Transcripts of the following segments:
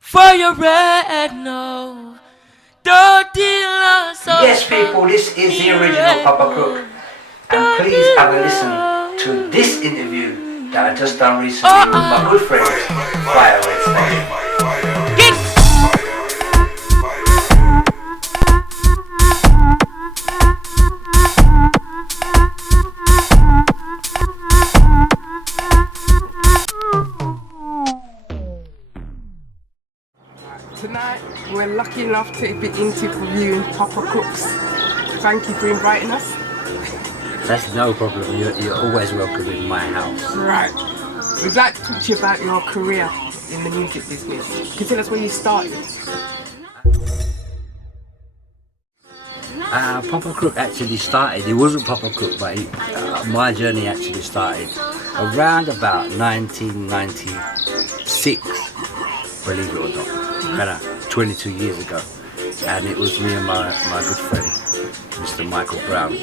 FIRERED, no. Dirty love so Yes, people, this is the original Papa Crook. And please have a listen to this interview that I just done recently with my good friend, FIRERED. Tonight we're lucky enough to be interviewing Papa Crooks. Thank you for inviting us. That's no problem, you're always welcome in my house. Right. We'd like to talk to you about your career in the music business. Can you tell us where you started? Papa Crook actually started, it wasn't Papa Crook, but my journey actually started around about 1996, believe it or not, kind of 22 years ago. And it was me and my good friend, Mr. Michael Brown.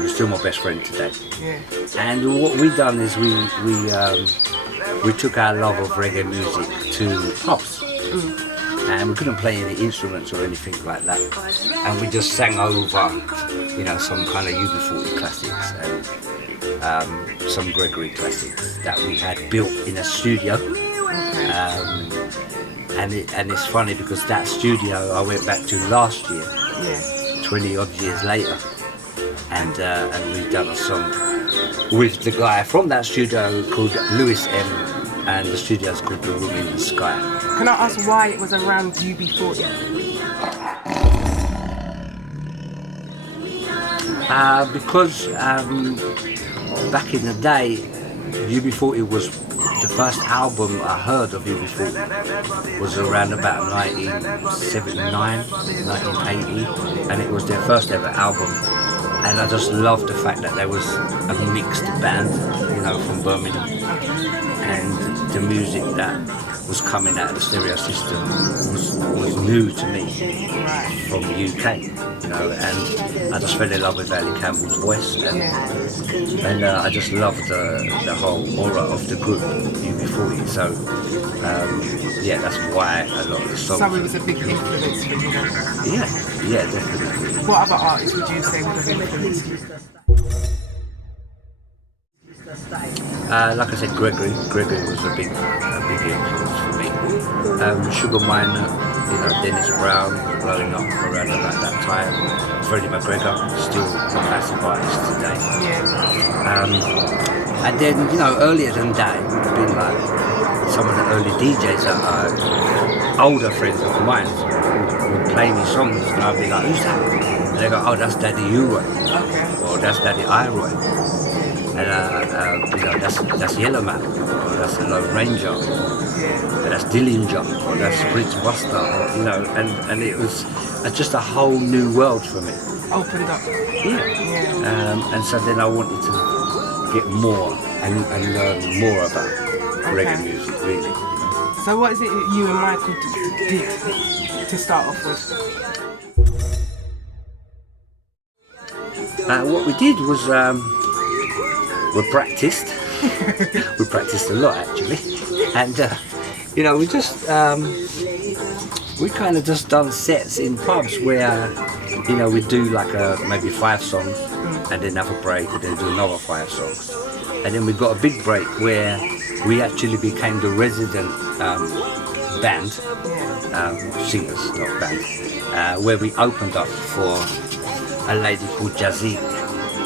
He's still my best friend today. Yeah. And what we done is we took our love of reggae music to pubs. And we couldn't play any instruments or anything like that. And we just sang over, you know, some kind of UB40 classics and some Gregory classics that we had built in a studio. And it's funny because that studio I went back to last year, 20 odd years later, and we've done a song with the guy from that studio called Lewis M, and the studio's called The Room in the Sky. Can I ask why it was around UB40? Because back in the day, UB40 was the first album I heard of UB40 was around about 1979, 1980, and it was their first ever album. And I just loved the fact that there was a mixed band, you know, from Birmingham, and the music that was coming out of the stereo system was new to me from the UK, you know, and I just fell in love with Ali Campbell's voice, and I just loved the whole aura of the group UB40. So yeah, that's why a lot of the songs. So it was a big influence for you then? Yeah, definitely. What other artists would you say would have influenced you? Like I said, Gregory was a big influence for me. Sugar Minor, you know, Dennis Brown, blowing up around about that time. Freddie McGregor, still a massive artist today. And then, you know, earlier than that, it would have been like some of the early DJs that are older friends of mine would play me songs, and I'd be like, who's that? And they go, oh, that's Daddy U-Roy, or that's Daddy I-Roy. And you know, that's Yellow Man, or that's the Lone Ranger, or that's Dillinger, or that's Prince Buster, or, you know, and it was just a whole new world for me. Opened up. And so then I wanted to get more and learn more about reggae music, really. So what is it that you and Michael did to start off with? What we did was we practiced. We practiced a lot actually, and you know, we kind of just done sets in pubs where, you know, we do like maybe 5 songs, and then have a break, and then do another 5 songs, and then we got a big break where we actually became the resident band, singers, not band, where we opened up for a lady called Jazzy,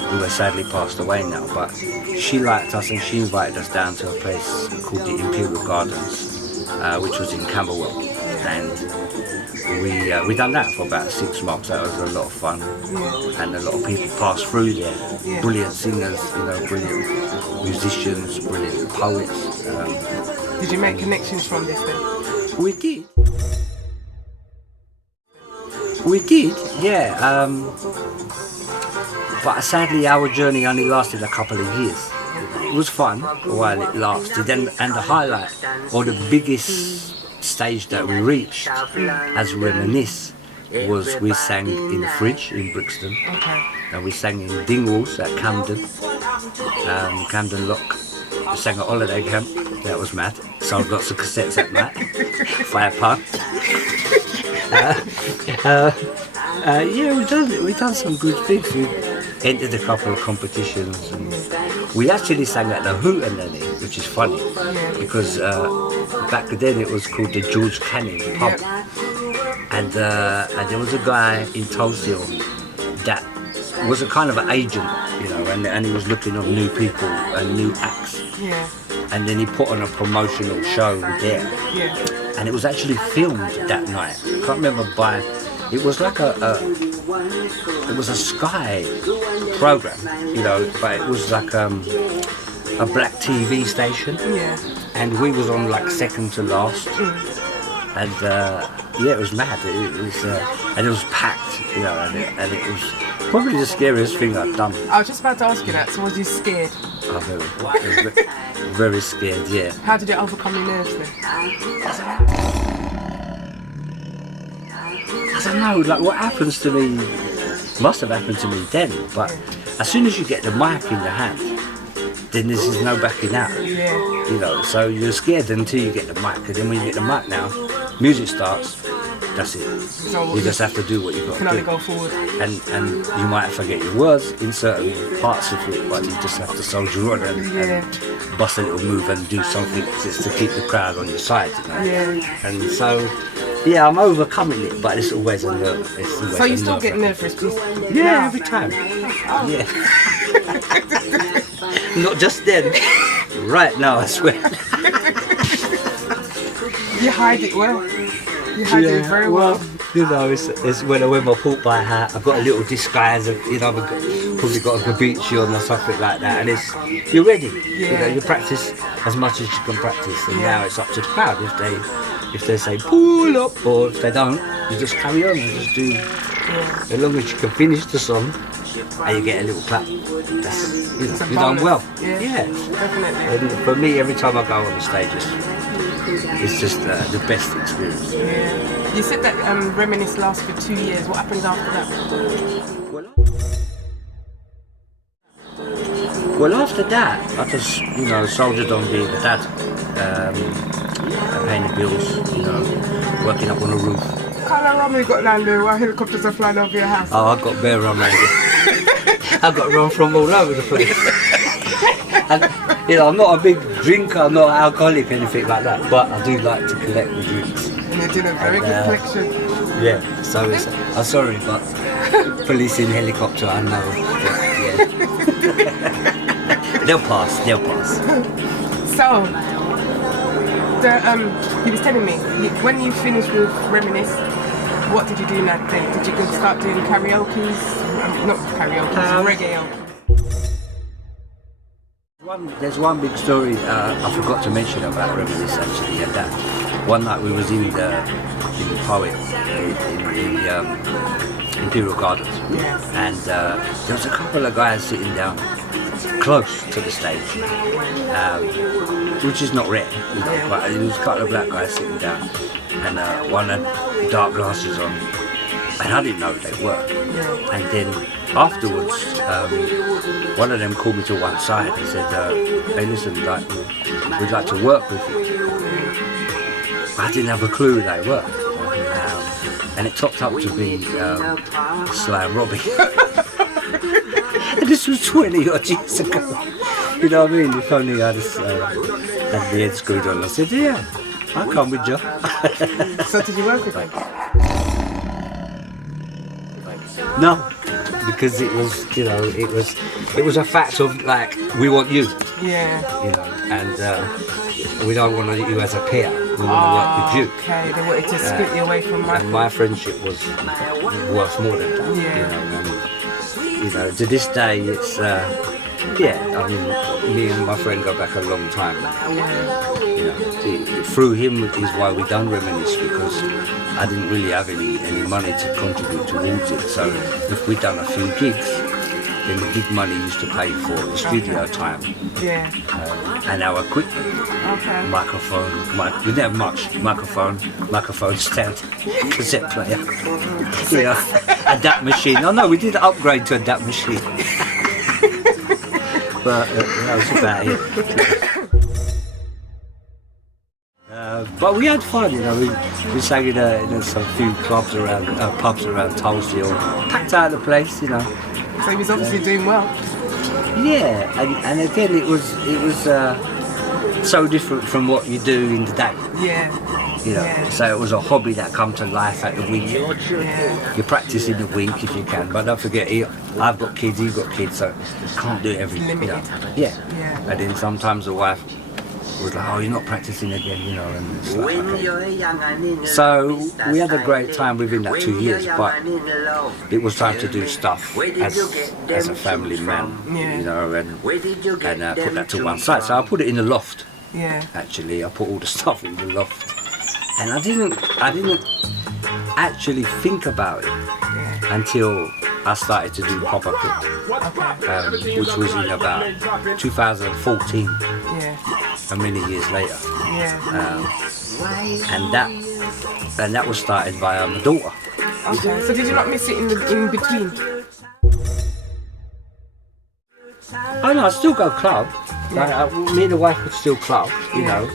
who has sadly passed away now, but she liked us and she invited us down to a place called the Imperial Gardens, which was in Camberwell, and we done that for about 6 months. That was a lot of fun, and a lot of people passed through there, brilliant singers, you know, brilliant musicians, brilliant poets. Did you make connections from this then? We did, yeah. But sadly, our journey only lasted a couple of years. It was fun while it lasted, and the highlight, or the biggest stage that we reached as Reminisce, was we sang in the Fridge in Brixton, and we sang in Dingwalls at Camden Lock, sang at holiday camp. That was mad. Sold lots of cassettes at night. Fire park. Yeah, we've done some good things. We entered a couple of competitions. And we actually sang at the Hootenanny, which is funny because back then it was called the George Canning pub, and there was a guy in Tulsa that was a kind of an agent, you know, and he was looking at new people and new acts. Yeah. And then he put on a promotional show there. Yeah. And it was actually filmed that night. I can't remember it was like it was a Sky program, you know, but it was like a black TV station. Yeah. And we was on like second to last. And yeah, it was mad. It was and it was packed, you know, and it was probably the scariest thing I've done. I was just about to ask you that. So was you scared? Oh, very scared. Yeah. How did it overcome your nerves then? I don't know. Like what happens to me must have happened to me then. But as soon as you get the mic in your hand, then this is no backing out. Yeah. You know, so you're scared until you get the mic, and then when you get the mic now, music starts. That's it. So You just have to do what you got can to only do. go forward. And you might forget your words in certain parts of it, but you just have to soldier on and bust a little move and do something just to keep the crowd on your side. You know? Yeah. And so, yeah, I'm overcoming it, but it's always a nerve. So you still get nervous? Yeah, every time. Yeah. Not just then. Right now, I swear. You hide it well. You hide it very well. You know, it's when I wear my pork pie hat, I've got a little disguise, you know, I've probably got a gabichi on or something like that, and you're ready. You know, you practice as much as you can practice, and now it's up to the crowd. If they say pull up, or if they don't, you just carry on and just do. As long as you can finish the song and you get a little clap, that's you've done well. Yeah, definitely. And for me, every time I go on the stage, it's just the best experience. Yeah. You said that Reminisce lasts for 2 years. What happens after that? Well, after that, I just, you know, soldiered on being a dad, paying the bills, you know, working up on the roof. What kind of rum you got down there while helicopters are flying over your house? Oh, I got bear rum around here. I got rum from all over the place. And, you know, I'm not a big drinker, I'm not alcoholic, anything like that, but I do like to collect the drinks. And you're doing a very good collection. Yeah, so it's, I'm sorry, but police in helicopter, I know. But, yeah. They'll pass. So, you was telling me, when you finished with Reminisce, what did you do that day? Did you go start doing karaoke's? Not karaoke's, reggae. There's one big story I forgot to mention about Reminisce actually, and that one night we was in the Poet in the Imperial Gardens, and there was a couple of guys sitting down close to the stage, which is not rare, you know, but there was a couple of black guys sitting down, and one had dark glasses on, and I didn't know who they were. And then afterwards, one of them called me to one side and said, hey listen, we'd like to work with you. I didn't have a clue who they were. And it topped up to be Sly and Robbie. And this was 20 odd years ago. You know what I mean? If only I had the head screwed on. I said, yeah, I'll come with you. So did you work with them? No, because it was, you know, it was a fact of like, we want you. Yeah. You know, and we don't want you as a peer. We want to work with you. Okay, they wanted to split you away from my. And my friendship was worth more than that. Yeah. You know, to this day, it's yeah. I mean, me and my friend go back a long time. You know, through him is why we done Reminisce, because I didn't really have any money to contribute towards it. So if we'd done a few gigs, then the gig money used to pay for the studio time. Yeah. And our equipment. Okay. Microphone, we didn't have much. Microphone stand, cassette player. You know, a DAT machine. Oh no, we did upgrade to a DAT machine. But that was about it. But we had fun, you know. We sang in some few clubs around, pubs around Tulsa, or packed out the place, you know. So he was obviously doing well. Yeah, and again, it was so different from what you do in the day. Yeah. You know, Yeah. so it was a hobby that come to life at the weekend. Yeah. You practice in the week if you can, but don't forget, I've got kids, you've got kids, so you can't do it every, you know. Limited. Yeah. Yeah. And then sometimes the wife was like, oh, you're not practicing again, you know, and it's like, okay. So we had a great time within that 2 years, but it was time to do stuff as a family man, you know, and put that to one side. So I put it in the loft. Yeah. Actually, I put all the stuff in the loft, and I didn't actually think about it until I started to do proper Crook, which was in about 2014, and many years later. And that was started by my daughter. Okay. So did you not miss it in between? Oh no, I still go club. Like, me and the wife would still club, you know.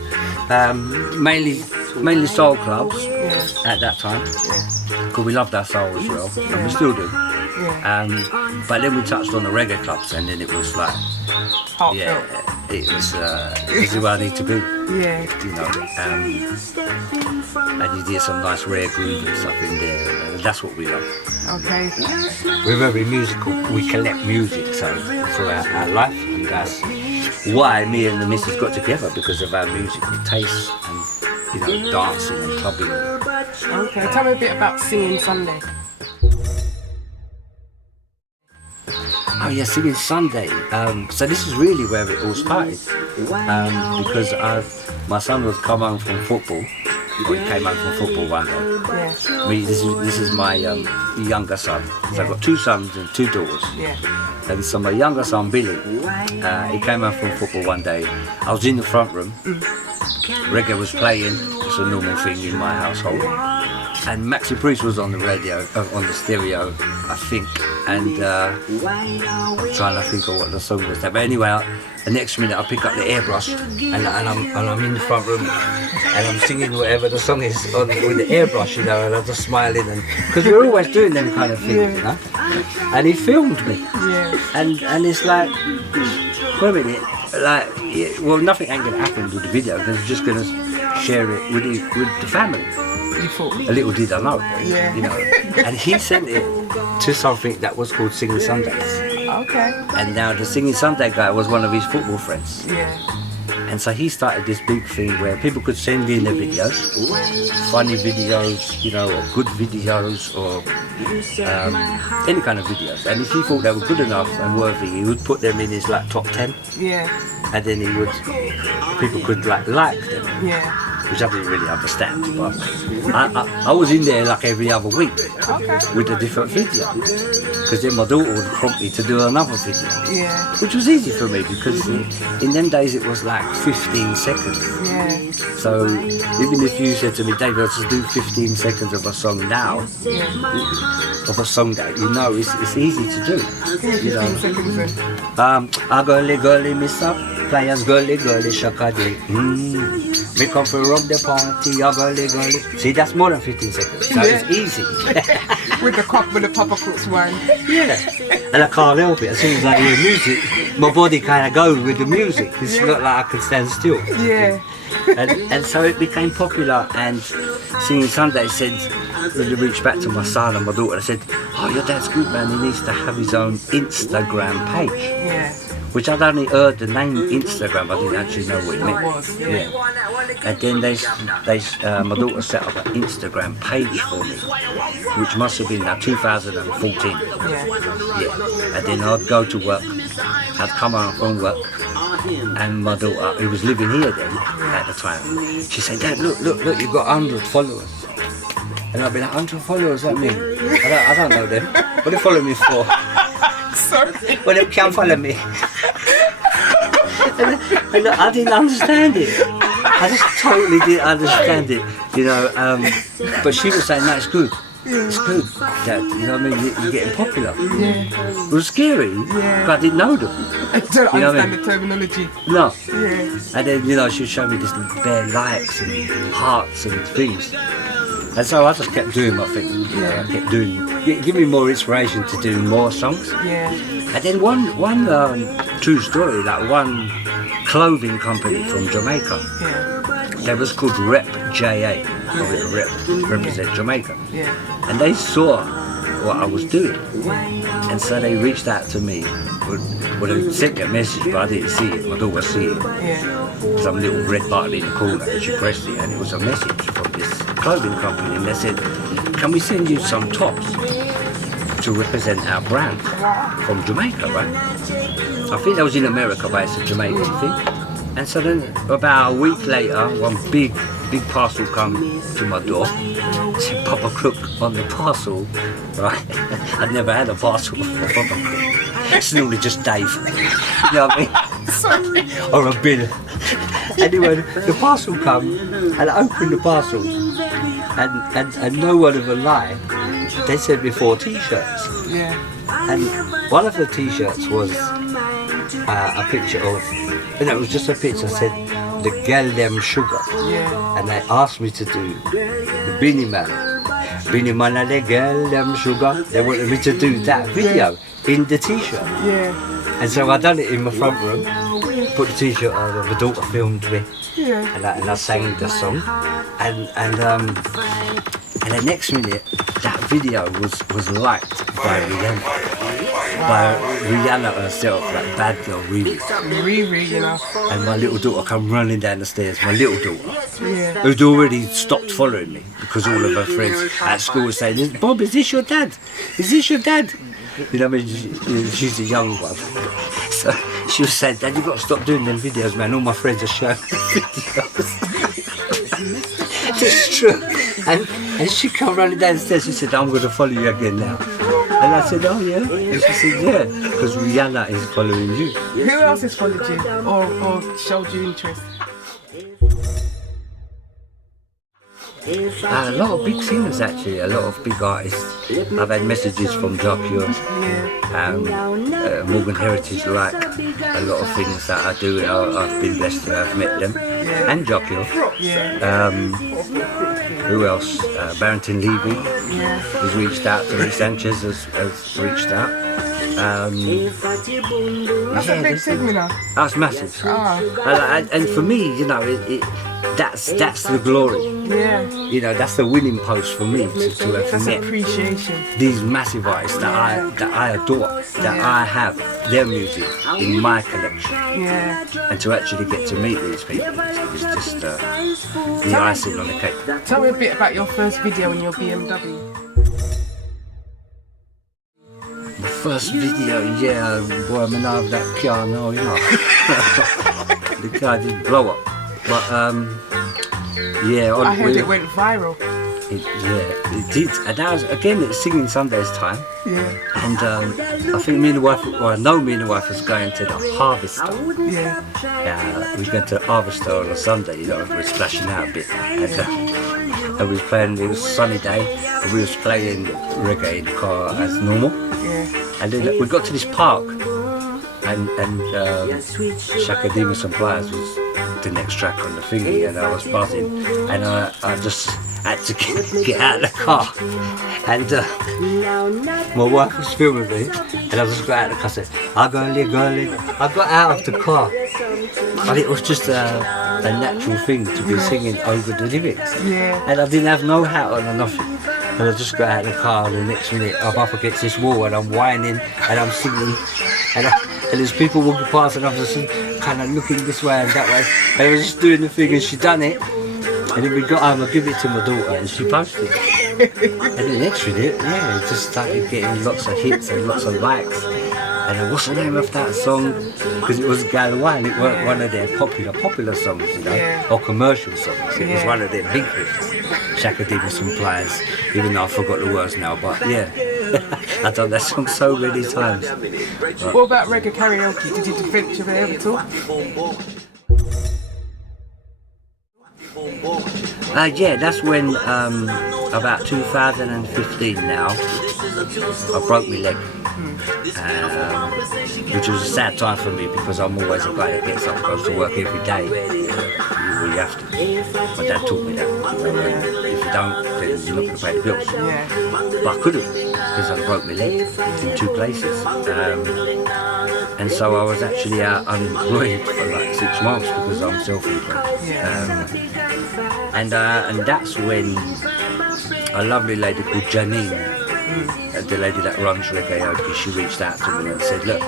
Mainly soul clubs at that time, because we loved our soul as well, and we still do. But then we touched on the reggae clubs, and then it was like, Heartfelt. it was this is where I need to be, you know. And you did some nice rare groove and stuff in there, and that's what we love. Okay. We're very musical. We collect music, so throughout our life, and that's why me and the missus got together, because of our musical tastes and, you know, dancing and clubbing. Okay. Tell me a bit about Singing Sunday. Oh yeah, Singing Sunday. So this is really where it all started, because my son was come home from football. Or he came home from football one day. This is my younger son. So I've got 2 sons and 2 daughters. And so my younger son, Billy, he came home from football one day. I was in the front room. Reggae was playing. It's a normal thing in my household. And Maxi Priest was on the radio, on the stereo, I think. And I'm trying to think of what the song was. But anyway, the next minute I pick up the airbrush, and I'm in the front room, and I'm singing whatever the song is on with the airbrush, you know, and I'm just smiling, and because we're always doing them kind of things, you know. And he filmed me, and it's like, wait a minute, like, well, nothing ain't gonna happen with the video, because we're just gonna share it with the family. You thought? A little did I know, you know. And he sent it to something that was called Singing Sundays. Okay. And now the Singing Sunday guy was one of his football friends. And so he started this big thing where people could send in their videos, funny videos, you know, or good videos, or any kind of videos. And if he thought they were good enough and worthy, he would put them in his like top 10. And then people could like them. Which I didn't really understand, but I was in there like every other week with a different video, because then my daughter would prompt me to do another video, which was easy for me, because in them days it was like 15 seconds. So even if you said to me, David, let's just do 15 seconds of a song now, of a song that you know it's easy to do, you know. I girly miss up, players girly shakadi. Me come for rock the party, I girly. See, that's more than 15 seconds, so it's easy. With the Papa Crooks one. And I can't help it. As soon as I hear music, my body kind of goes with the music. It's not like I can stand still. And so it became popular, and Singing Sunday said, really reached back to my son and my daughter and said, oh, your dad's good, man, he needs to have his own Instagram page. Which I'd only heard the name Instagram, I didn't actually know what it meant. And then my daughter set up an Instagram page for me, which must have been 2014. And then I'd go to work, I'd come home from work, and my daughter, who was living here then at the time, she said, Dad, look, you've got 100 followers. And I'd be like, 100 followers, what that mean? I don't know them. What do they follow me for? Sorry. Well, they can't follow me. and I didn't understand it. I just totally didn't understand it, you know. But she was saying, that's good. it's good, Dad. You know what I mean? You're getting popular. Yeah. It was scary, but I didn't know them. I don't You know what I understand mean? the terminology. No. Yeah. And then, you know, she would show me this bare likes and hearts and things. And so I just kept doing my thing. Yeah. I kept doing, give me more inspiration to do more songs. Yeah. And then one true story, like one clothing company from Jamaica, Yeah. that was called REGGAE, represent Jamaica. Yeah. And they saw what I was doing. And so they reached out to me. Well, they sent me a message, but I didn't see it. My daughter see it. Yeah. Some little red button in the corner, and she pressed it, and it was a message from this clothing company, and they said, can we send you some tops to represent our brand from Jamaica, right? I think that was in America, but it's a Jamaican thing. And so then about a week later, one big parcel come to my door. It said Papa Crook on the parcel, right? I'd never had a parcel from Papa Crook. It's normally just Dave, you know what I mean? Sorry. Or a bill. Anyway, the parcel come, and I opened the parcel, and no word of a lie, they sent me 4 t-shirts. Yeah. And one of the t-shirts was a picture of, and it was just a picture that said, the girl them sugar. Yeah. And they asked me to do the Beanie Man and the girl them sugar. They wanted me to do that video in the t-shirt. Yeah. And so I done it in my front room, put the t-shirt on, my daughter filmed me, Yeah. and I sang the song. And the next minute, that video was liked by Rihanna. By Rihanna herself, like Bad Girl Remix. Riri, you know. And my little daughter come running down the stairs, my little daughter, Yeah. who'd already stopped following me because all of her friends at school were saying, Bob, is this your dad? Is this your dad? You know what I mean? She's a young one. So she was saying, Dad, you've got to stop doing them videos, man. All my friends are showing videos. It's true. And she come running downstairs, she said, I'm going to follow you again now. And I said, oh yeah? And she said, yeah, because Rihanna is following you. Who else has followed you or showed you interest? A lot of big singers actually, a lot of big artists. I've had messages from Jacques, Yeah. Morgan Heritage, like a lot of things that I do. I've been blessed to have met them. And Jacques. Yeah. Who else? Barrington Levy Yeah. has reached out to me. Sanchez has reached out. That's a big thing, you know. That's massive. Oh. And for me, you know, that's the glory. Yeah. You know, that's the winning post for me to have That's met appreciation. these massive artists that I adore, that I have their music in my collection, Yeah. and to actually get to meet these people is just the icing on the cake. Tell me a bit about your first video in your BMW. The first video, yeah, boy, I mean, I have that car now, you know. The car didn't blow up, but yeah. I heard it went viral. It did, and that was, again, it's Singing Sunday's time. Yeah. And I think me and the wife, well, I know me and the wife was going to the Harvester. Yeah. We went to the Harvester on a Sunday, you know, we were splashing out a bit. And we was playing, it was a sunny day, and we was playing reggae in the car as normal. Yeah. And then we got to this park, and Shaka Demus and Pliers was the next track on the thingy, and I was buzzing, and I just had to get out of the car, and my wife was filming me, and I just got out of the car and said, I got out of the car, but it was just a natural thing to be singing over the lyrics, Yeah. and I didn't have no hat on or nothing, and I just got out of the car, and the next minute I'm up against this wall, and I'm whining, and I'm singing, and there's people walking past, and I'm just kind of looking this way and that way, and I was just doing the thing, and she done it. And then we got home, I give it to my daughter and she posted it. And the next minute, yeah, it just started getting lots of hits and lots of likes. And what's the name of that song? Because it was Galway, and it wasn't one of their popular songs, you know, Yeah. or commercial songs. It was Yeah. one of their big hits. Shaka Demus and Pliers, even though I forgot the words now, but yeah. I've done that song so many times. But What about reggae karaoke? Did you venture there at all? yeah, that's when about 2015 now, I broke my leg, which was a sad time for me because I'm always a guy that gets up and goes to work every day. You have to. My dad taught me that. If you don't, then you're not going to pay the bills. But I couldn't because I broke my leg in 2 places. And so I was actually out unemployed for like 6 months because I'm self-employed. And that's when a lovely lady called Janine, the lady that runs REGGAE'S, she reached out to me and said, look,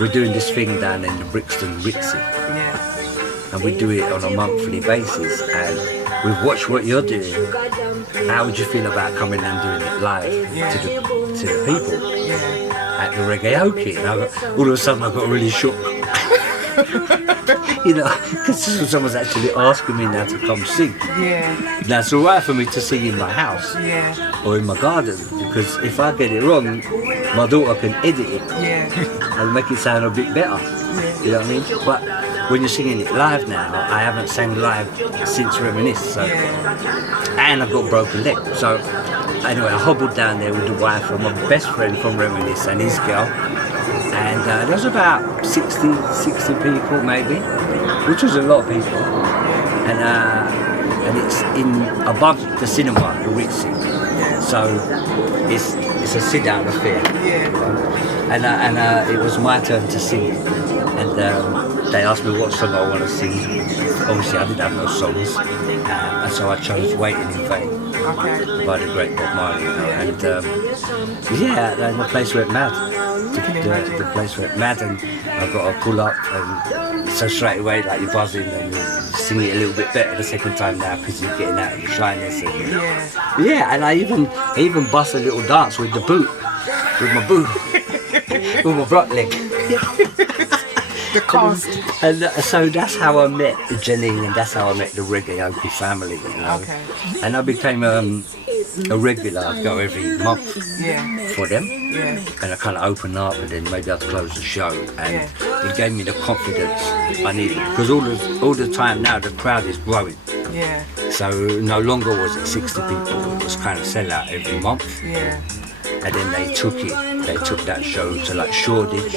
we're doing this thing down in the Brixton Ritzy. And we do it on a monthly basis, and we've watched what you're doing. How would you feel about coming and doing it live to the people at the REGGAE'S? And all of a sudden I got really shook. You know, because someone's actually asking me now to come sing. Now it's alright for me to sing in my house or in my garden, because if I get it wrong, my daughter can edit it and make it sound a bit better. You know what I mean? But when you're singing it live now, I haven't sang live since Reminisce, so and I've got a broken leg. So anyway, I hobbled down there with the wife of my best friend from Reminisce and his girl, and there was about 60 people maybe, which was a lot of people, and it's in above the cinema, the Ritzy, so it's a sit-down affair, and it was my turn to sing, and they asked me what song I want to sing. Obviously I didn't have no songs, and so I chose Waiting in Vain by the great Bob Marley, and the place went mad. The place went mad, and I got to pull up, and so straight away like you're buzzing and you sing it a little bit better the second time now because you're getting out of your shyness. And, and I even bust a little dance with the boot, with my boot, with my broke leg. The cast. And so that's how I met Janine, and that's how I met the REGGAE'S family, you know. And I became a regular. I'd go every month for them, and I kind of open up, and then maybe I'd close the show, and it gave me the confidence I needed, because all the time now the crowd is growing. So no longer was it 60 people; it was kind of sell out every month. And then they took that show to like Shoreditch,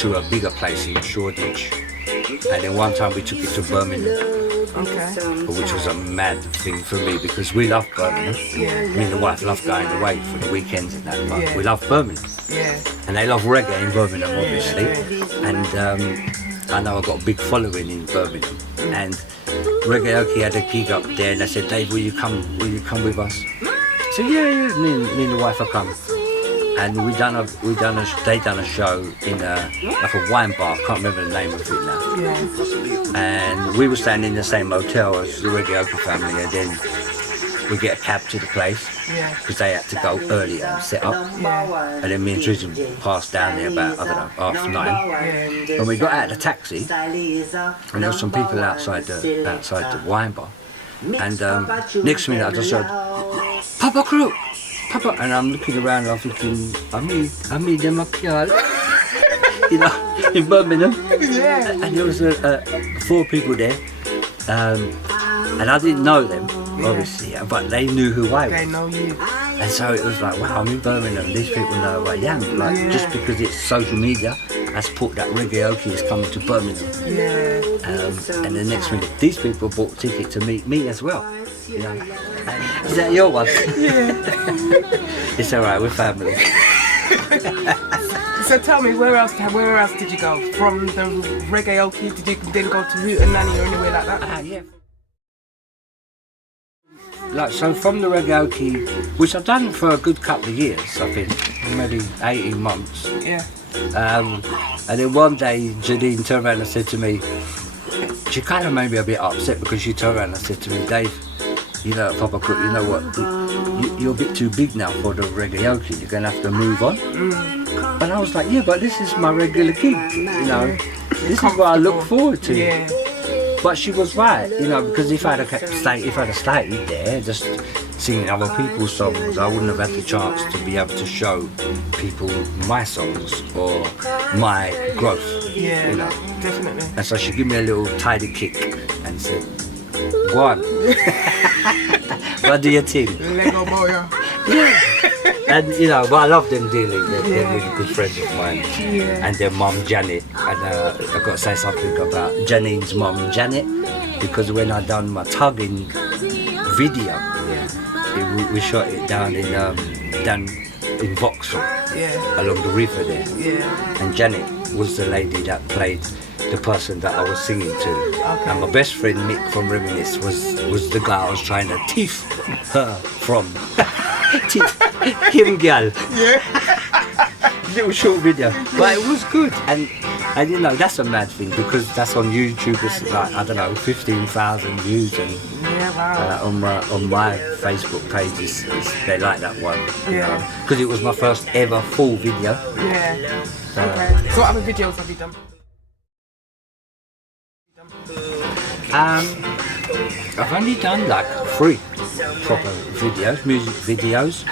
to a bigger place in Shoreditch, and then one time we took it to Birmingham, which was a mad thing for me because we love Birmingham. Me and the wife love going away for the weekends and that, but we love Birmingham, and they love reggae in Birmingham obviously, and I know I've got a big following in Birmingham, and REGGAE'S had a gig up there, and they said, Dave, will you come with us? So me and the wife will come, and they done a show in like a wine bar. I can't remember the name of it now. And we were staying in the same hotel as the REGGAE'S family, and then we get a cab to the place because they had to go earlier and set up. And then me and Tristan passed down there about 9:30. And we got out of the taxi, and there were some people outside the wine bar. And next minute I just heard, Papa Crook, Papa, and I'm looking around and I'm thinking, I meet them up here, you know, in Birmingham. And there was 4 people there, and I didn't know them, obviously, but they knew who I was. They know you. And so it was like, wow, I'm in Birmingham, these people know who I am. Like, just because it's social media has put that REGGAE'S is coming to Birmingham. And the next minute, these people bought a ticket to meet me as well. You know? Is that your one? It's alright, we're family. So tell me, where else did you go? From the REGGAE'S, did you then go to Hootenanny or anywhere like that? Like, so from the REGGAE'S, which I've done for a good couple of years, I think, maybe 18 months. And then one day, Janine turned around and said to me, she kind of made me a bit upset because she turned around and said to me, Dave, you know, Papa Crook, you know what, you're a bit too big now for the REGGAE'S, you're going to have to move on. And I was like, yeah, but this is my regular gig, you know, this is what I look forward to. But she was right, you know, because if I'd have stayed there, just singing other people's songs, I wouldn't have had the chance to be able to show people my songs or my growth, you know. Definitely. And so she gave me a little tidy kick and said, Go on. What do you think? Lego boy. Yeah. And you know, but I love them dearly. They're really good friends of mine. Yeah. And their mum Janet. And I've got to say something about Janine's mum Janet, because when I done my tugging video, we shot it down in Vauxhall, along the river there. Yeah. And Janet was the lady that played the person that I was singing to. Okay. And my best friend Mick from Reminisce was the guy I was trying to teeth her from. Him girl. Yeah. Little short video. But it was good. And you know, that's a mad thing, because that's on YouTube. It's like, I don't know, 15,000 views, and on my Facebook page they like that one. Yeah. Because it was my first ever full video. Yeah. Okay. So what other videos have you done? I've only done like 3 proper videos, music videos.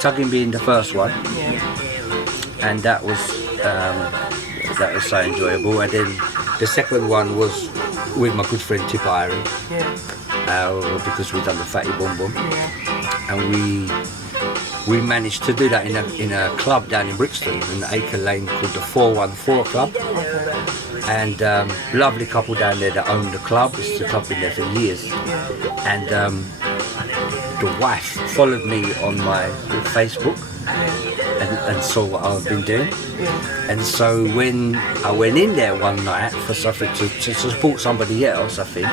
Tugging being the first one, and that was so enjoyable. And then the second one was with my good friend Tip Irie, because we'd done the Fatty Boom Boom, and we managed to do that in a club down in Brixton, in the Acre Lane, called the 414 Club. And lovely couple down there that own the club. It's the club been there for years. And the wife followed me on my Facebook and saw what I've been doing. And so when I went in there one night for something to support somebody else, I think,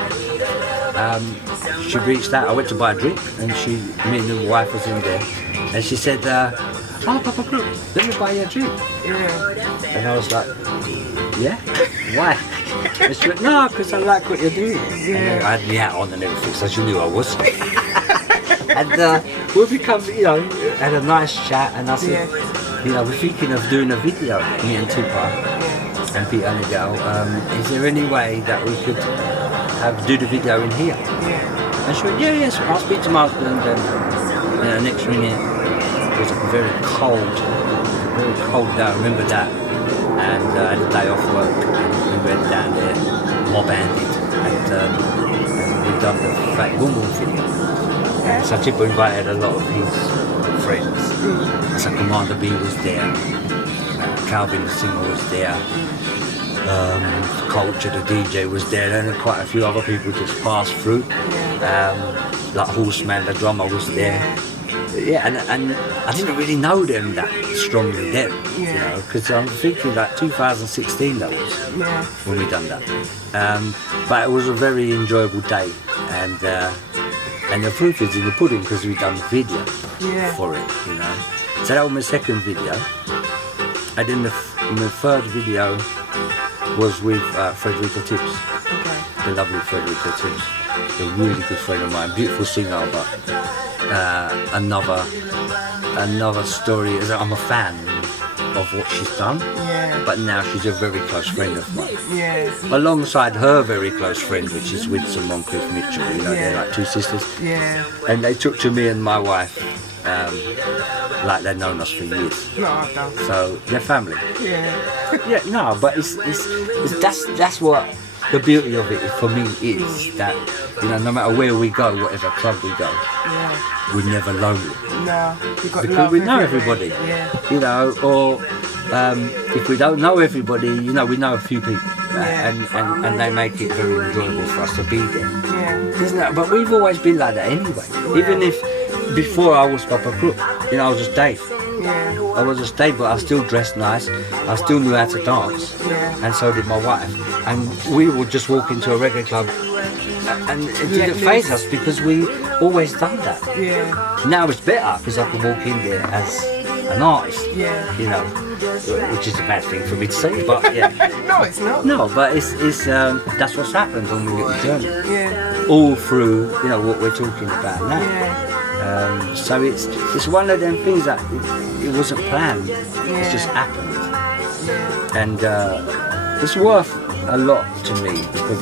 she reached out. I went to buy a drink, and me and the wife was in there, and she said, "Oh, Papa Crook, let me buy you a drink." And I was like, "Yeah, why?" And she went, "No, because I like what you're doing." And I had my hat on and everything, so she knew I was. And we become, you know, had a nice chat, and I said, you know, we're thinking of doing a video, me and Tupa and Peter and the girl. Is there any way that we could do the video in here? And she went, yes, I'll speak to my husband. And next minute, it was a very cold day, I remember that. And I had a day off work, and we went down there, mob-handed, and we done the Fat Woman video. So Tipper invited a lot of his friends. So Commander B was there, Calvin the singer was there, Culture the DJ was there, and quite a few other people just passed through. Like Horseman the drummer was there. And I didn't really know them that strongly then, you know, because I'm thinking like 2016 that was when we done that. But it was a very enjoyable day, and the proof is in the pudding, because we done the video for it, you know. So that was my second video, and then the third video was with Frederica Tibbs, the lovely Frederica Tibbs, a really good friend of mine, beautiful singer, but another story is that I'm a fan of what she's done, but now she's a very close friend of mine. Alongside her very close friend, which is Winston Moncrief Mitchell, you know, they're like 2 sisters. And they took to me and my wife like they've known us for years. So they're family. No, but that's what the beauty of it for me is, that, you know, no matter where we go, whatever club we go, we're never lonely. Because we know everybody, you know, or if we don't know everybody, you know, we know a few people, and they make it very enjoyable for us to be there. Isn't it? But we've always been like that anyway. Even if before I was Papa Crook, you know, I was just Dave. I was just Dave, but I still dressed nice. I still knew how to dance, and so did my wife. And we would just walk into a reggae club, and it didn't faze us, because we always done that. Now it's better, because I can walk in there as an artist, you know, which is a bad thing for me to say, but No, it's not. No, but it's that's what's happened on the little journey. All through, you know, what we're talking about now. So it's one of them things that it wasn't planned. It just happened, and it's worth a lot to me, because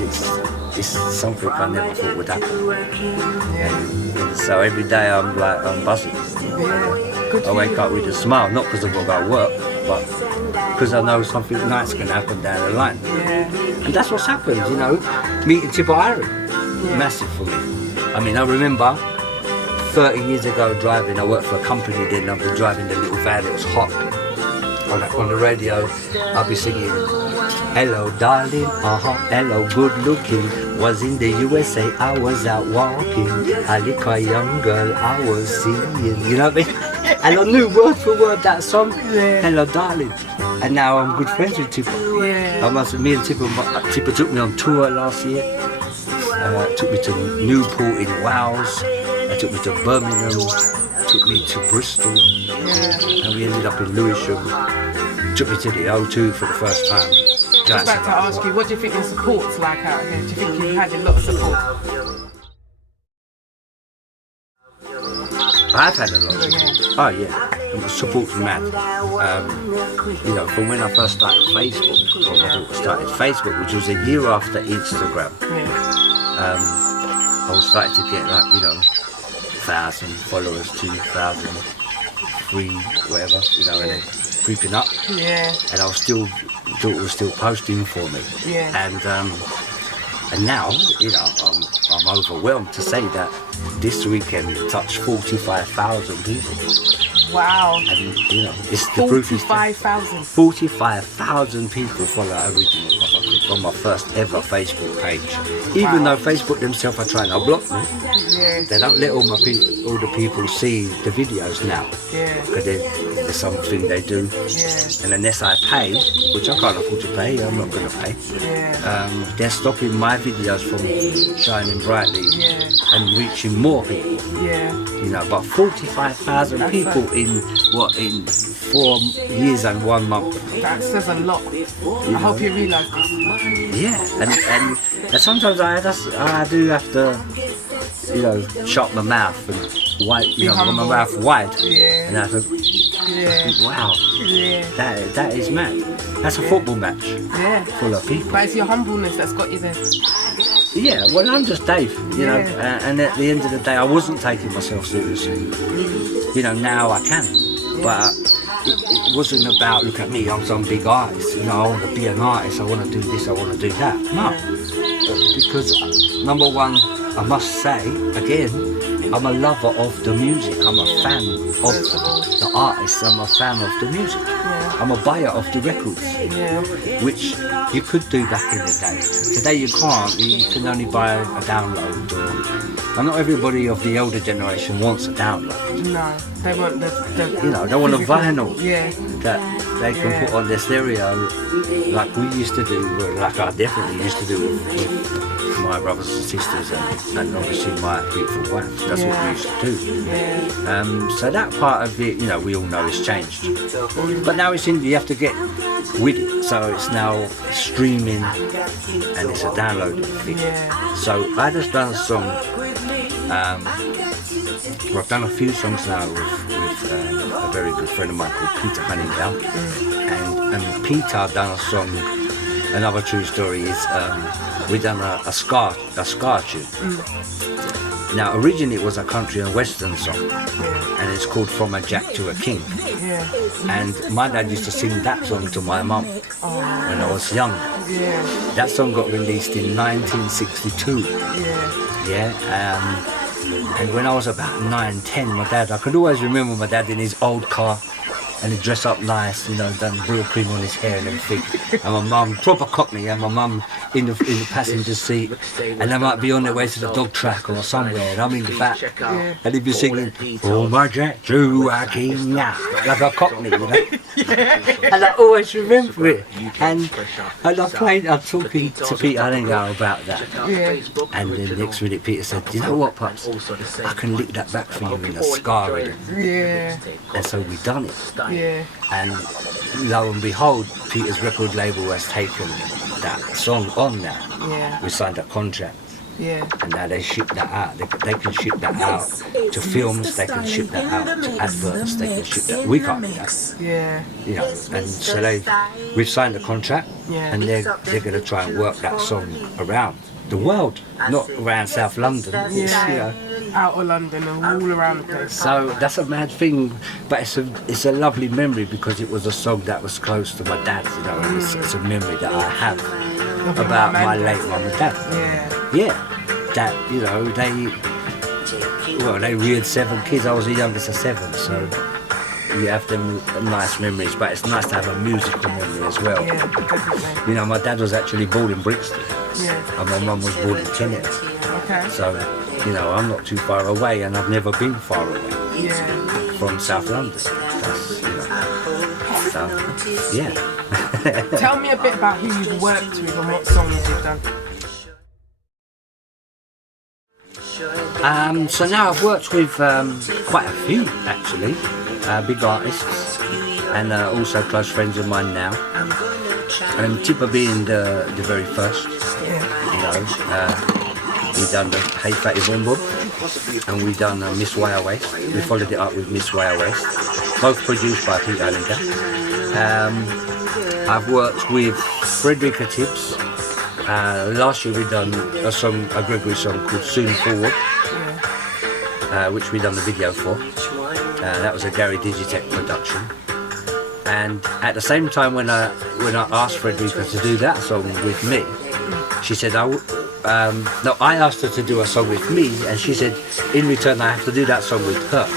it's something I never thought would happen. And so every day I'm buzzing. I wake up with a smile, not because I've got to go to work, but because I know something nice can happen down the line. And that's what's happened, you know, meeting Tipper Irie. massive for me. I mean, I remember 30 years ago driving, I worked for a company then, I'd be driving the little van, it was hot. On the radio, I'll be singing, hello darling, hello good looking, was in the USA, I was out walking, I like a young girl, I was seeing, you know what I mean? And I knew word for word that song, hello darling. And now I'm good friends with Tipper. Yeah. I must admit, Tipper took me on tour last year, took me to Newport in Wales, took me to Birmingham, took me to Bristol, and we ended up in Lewisham. Took me to the O2 for the first time. I was about to ask you, what do you think the support's like out here? Do you think you've had a lot of support? I've had a lot of support. Oh yeah, the support's mad. You know, from when I first started Facebook, or my daughter started Facebook, which was a year after Instagram, I was starting to get like, you know, 1,000 followers, 2,000, 3, whatever, you know, and then creeping up. Yeah. And I was still, daughter was still posting for me. Yeah. And now, you know, I'm overwhelmed to say that this weekend it touched 45,000 people. Wow. And you know, it's the proof is 45,000. 45,000 people follow Original on my first ever Facebook page. Even though Facebook themselves are trying to block me, they don't let all the people see the videos now. Because there's something they do. And unless I pay, which I can't afford to pay, I'm not going to pay. They're stopping my videos from shining brightly and reaching more people. You know, but 45,000 people in 4 years and 1 month. That says a lot. I hope you realise this. Yeah, and sometimes I do have to, you know, shut my mouth and wide, you know, my mouth wide, and I have to, wow, that is mad. That's a football match full of people. But it's your humbleness that's got you there. Yeah, well, I'm just Dave, you know, and at the end of the day, I wasn't taking myself seriously. You know, now I can, but it wasn't about, look at me, I'm some big artist, you know, I want to be an artist, I want to do this, I want to do that. No, because number one, I must say, again, I'm a lover of the music, I'm a fan of the artists, I'm a fan of the music. I'm a buyer of the records, which you could do back in the day. Today you can't, you can only buy a download. And not everybody of the older generation wants a download. No, they want the you know, they want a vinyl that they can put on their stereo like we used to do, like I definitely used to do with my brothers and sisters and obviously my beautiful wife. That's what we used to do. So that part of it, you know, we all know it's changed. But now it's you have to get with it. So it's now streaming and it's a downloading thing. So I just done a song. Well, I've done a few songs now with a very good friend of mine called Peter Honeydale. And Peter done a song. Another true story is we done a ska tune. Now originally it was a country and western song, and it's called From a Jack to a King. And my dad used to sing that song to my mum when I was young. That song got released in 1962. And when I was about 9, 10, my dad, I could always remember my dad in his old car, and he'd dress up nice, you know, done brill cream on his hair and everything. And my mum, proper cockney, and my mum in the passenger seat, and they might be on their way to the dog track or somewhere, and I'm in the back, and he'd be singing, "Oh my Jack to a King," like a cockney, you know. And I always remember it. And I talking to Peter Honeydale about that. And then the next minute Peter said, "You know what, Pops? I can lick that back for you in a ska rhythm." And so we done it. And lo and behold, Peter's record label has taken that song on now. We signed a contract. And now they ship that out. They can ship that out to films, they can ship that out to adverts, they can ship that. We can't do that. You know, and so we've signed a contract, and they're going to try and work that song around the world, not around South London. You know, out of London and all around the place. So that's a mad thing, but it's a lovely memory because it was a song that was close to my dad, you know, and it's a memory that I have about my late mum and dad. that, you know, they reared 7 kids. I was the youngest of 7, so you have them nice memories, but it's nice to have a musical memory as well. Yeah, definitely. You know, my dad was actually born in Brixton, and my mum was born in Kennet. Okay. So, you know, I'm not too far away, and I've never been far away Yeah. from South London. That's, you know, so, yeah. Tell me a bit about who you've worked with and what songs you've done. So now I've worked with quite a few, actually, big artists, and also close friends of mine now. And Tipper being the very first, you know. We done the Hey Fatty Boom Boom, and we done Miss Wire Waist. We followed it up with Miss Wire Waist, both produced by Pete Islander. I've worked with Frederica Tibbs. Last year we done a Gregory song called Soon Forward, which we done the video for. That was a Gary Digitech production. And at the same time, when I asked Frederica to do that song with me, she said, no, I asked her to do a song with me, and she said, in return, I have to do that song with her.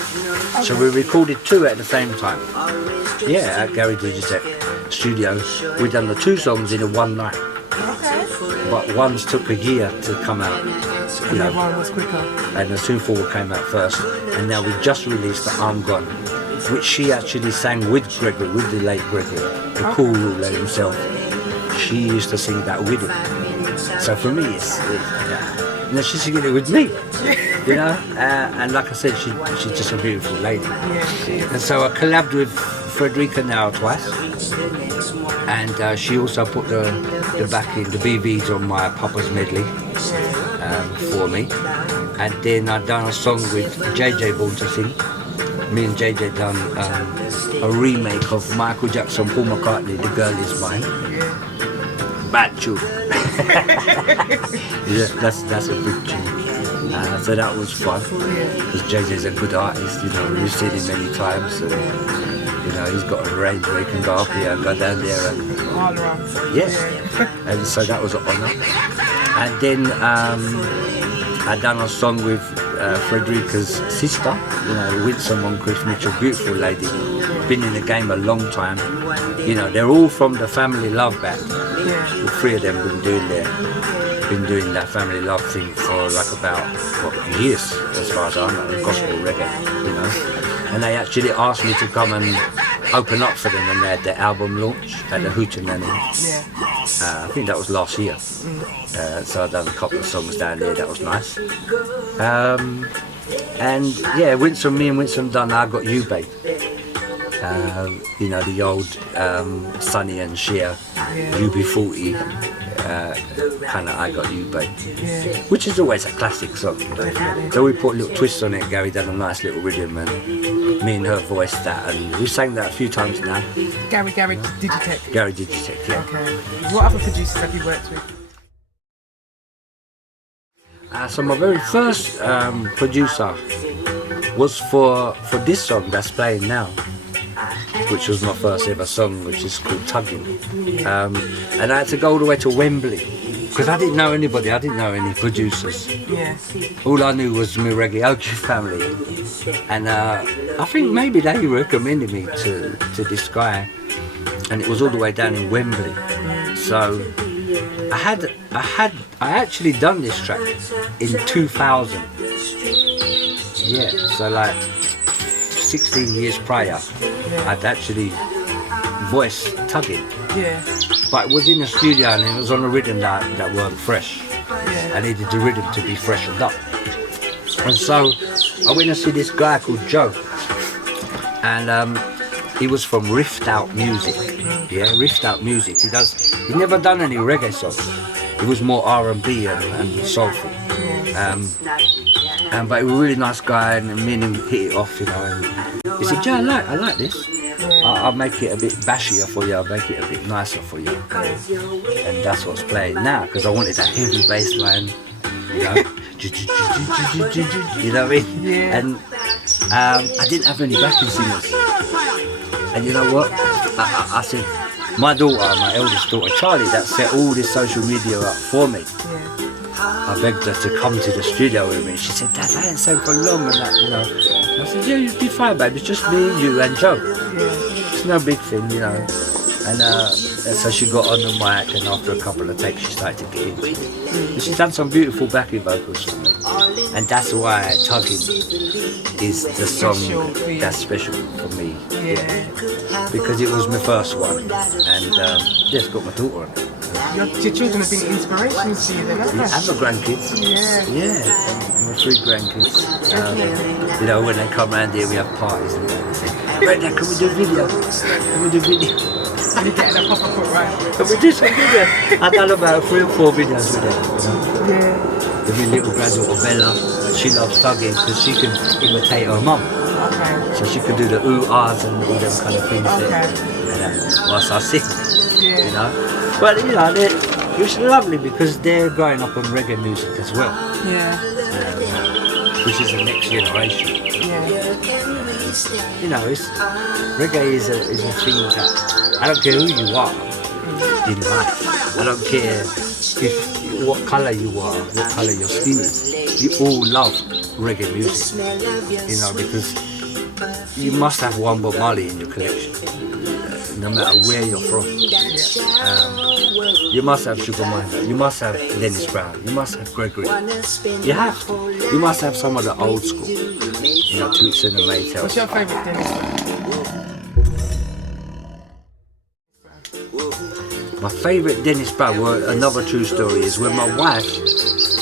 So we recorded 2 at the same time. Yeah, at Gary Digitech studio. We done the 2 songs in a one night. But one's took a year to come out. You know, one was quicker. And the Soon Forward came out first. And now we just released the I'm Gone, which she actually sang with Gregory, with the late Gregory, the cool ruler himself. She used to sing that with him. So for me, it's you know, she's singing it with me, you know. And like I said, she's just a beautiful lady. And so I collabed with Frederica now twice, and she also put the backing, the BBs on my Papa's medley for me. And then I done a song with JJ Born to Sing. Me and JJ done a remake of Michael Jackson, Paul McCartney, The Girl Is Mine. Bad tune. Yeah, that's a big tune. So that was fun, because JJ's a good artist, you know, we've seen him many times, and, you know, he's got a range where he can go up here and go down there, and yes, and so that was an honour. And then I done a song with Frederica's sister, you know, Winsome Moncrief Mitchell, beautiful lady, been in the game a long time. You know, they're all from the Family Love band. All 3 of them been doing that Family Love thing for like about years, as far as I know, gospel reggae, you know. And they actually asked me to come and open up for them when they had their album launch at the Hootenanny. I think that was last year. So I done a couple of songs down there, that was nice. And yeah, me and Winsome done I Got You Babe. You know, the old Sonny and Cher, UB40 kind of I Got You Babe, which is always a classic song, you know. So we put a little twist on it. Gary done a nice little rhythm, and me and her voiced that, and we sang that a few times now. Gary Digitech. Gary Digitech, yeah. Okay. What other producers have you worked with? So my very first producer was for this song that's playing now, which was my first ever song, which is called Tugging. And I had to go all the way to Wembley, because I didn't know anybody, I didn't know any producers. All I knew was my REGGAE'S family. And I think maybe they recommended me to this guy, and it was all the way down in Wembley. So I actually done this track in 2000. Yeah, so like 16 years prior, I'd actually voiced Tugging. But it was in the studio, and it was on a rhythm that weren't fresh. I needed the rhythm to be freshened up. And so I went to see this guy called Joe, and he was from Rift Out Music. Yeah, Rift Out Music. He'd never done any reggae songs. It was more R&B and soulful. But he was a really nice guy, and me and him hit it off, you know. And he said, "Yeah, I like this. I'll make it a bit bashier for you. I'll make it a bit nicer for you." And that's what's playing now, because I wanted that heavy bass line, you know. You know what I mean? And I didn't have any backing singers. And you know what? I said, my eldest daughter Charlie, that set all this social media up for me. I I begged her to come to the studio with me. She said, Dad, I ain't sang for long and that, you know. And I said, yeah, you'd be fine, babe. It's just me, you and Joe. It's no big thing, you know. And so she got on the mic, and after a couple of takes she started to get into it. And she's done some beautiful backing vocals for me. And that's why Tugging is the song that's special for me. Yeah. Because it was my first one. And yeah, it's got my daughter on it. Your children have been inspirations to you then, haven't they? And my grandkids. Yeah. My 3 grandkids. You know, when they come around here, we have parties and they say, right now, can we do a video? Can we do a video? And you're getting a proper foot right. Can we do some videos? I've done about 3 or 4 videos with them. You know? Yeah. With my little granddaughter Bella, she loves Tugging because she can imitate her mum. Okay. So she can do the ooh-ahs and all them kind of things there. And whilst I sing, you know. But you know, it's lovely because they're growing up on reggae music as well. Yeah. Which is the next generation. Yeah. You know, reggae is a thing that I don't care who you are in life. I don't care what colour you are, what colour your skin is. You all love reggae music. You know, because you must have one Bob Marley in your collection, no matter where you're from. You must have Sugar Minor, you must have Dennis Brown, you must have Gregory. You have to. You must have some of the old school, you know, Toots and the Maytals. What's your favourite Dennis Brown? My favourite Dennis Brown, well, another true story, is when my wife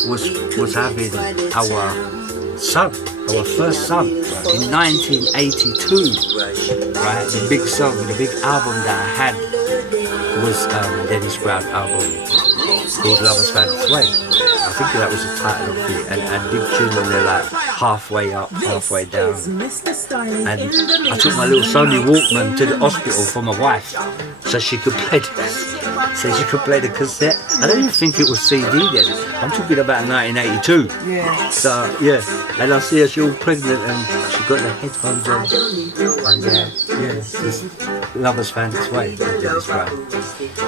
was having our son, our first son, in 1982. Right, the big song, the big album that I had was Dennis Brown album called Lovers Found Its Way. I think that was the title of it, and big tune when they're like halfway up, halfway down. And I took my little Sony Walkman to the hospital for my wife, so she could play the cassette. I don't even think it was CD then. I'm talking about 1982. Yeah. So yeah, and I see her, she all pregnant and she got the headphones on. And this Lovers Found Its Way, Dennis Brown.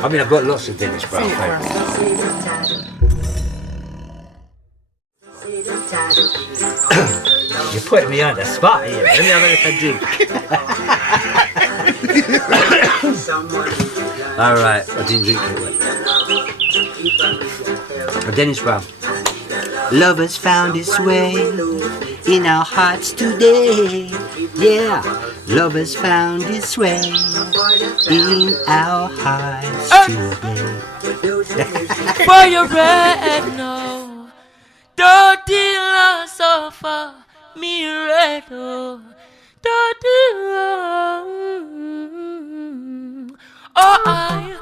I mean, I've got lots of Dennis Brown favourites. You're putting me on the spot here. Let me have a drink. Alright, I didn't drink it. Dennis Brown. Lovers found its way in our hearts today. Yeah, lovers found its way in our hearts today. FIRERED, no. Dirty love so far, me red, oh. Dirty love. Oh, I